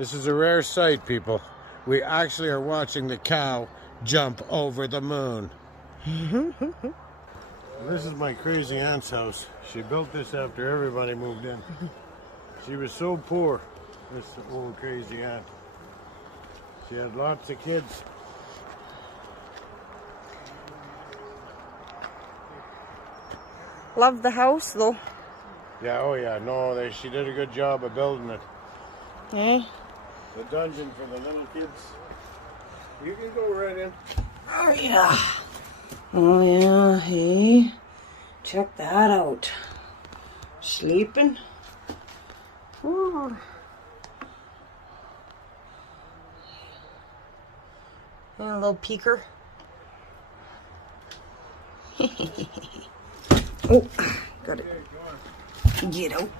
This is a rare sight, people. We actually are watching the cow jump over the moon. This is my crazy aunt's house. She built this after everybody moved in. She was so poor, this old crazy aunt. She had lots of kids. Love the house though. Yeah, oh yeah, no, she did a good job of building it. Eh? The dungeon for the little kids. You can go right in. Oh yeah. Oh yeah, hey. Check that out. Sleeping. Ooh. And a little peeker. Oh, got it. Get out.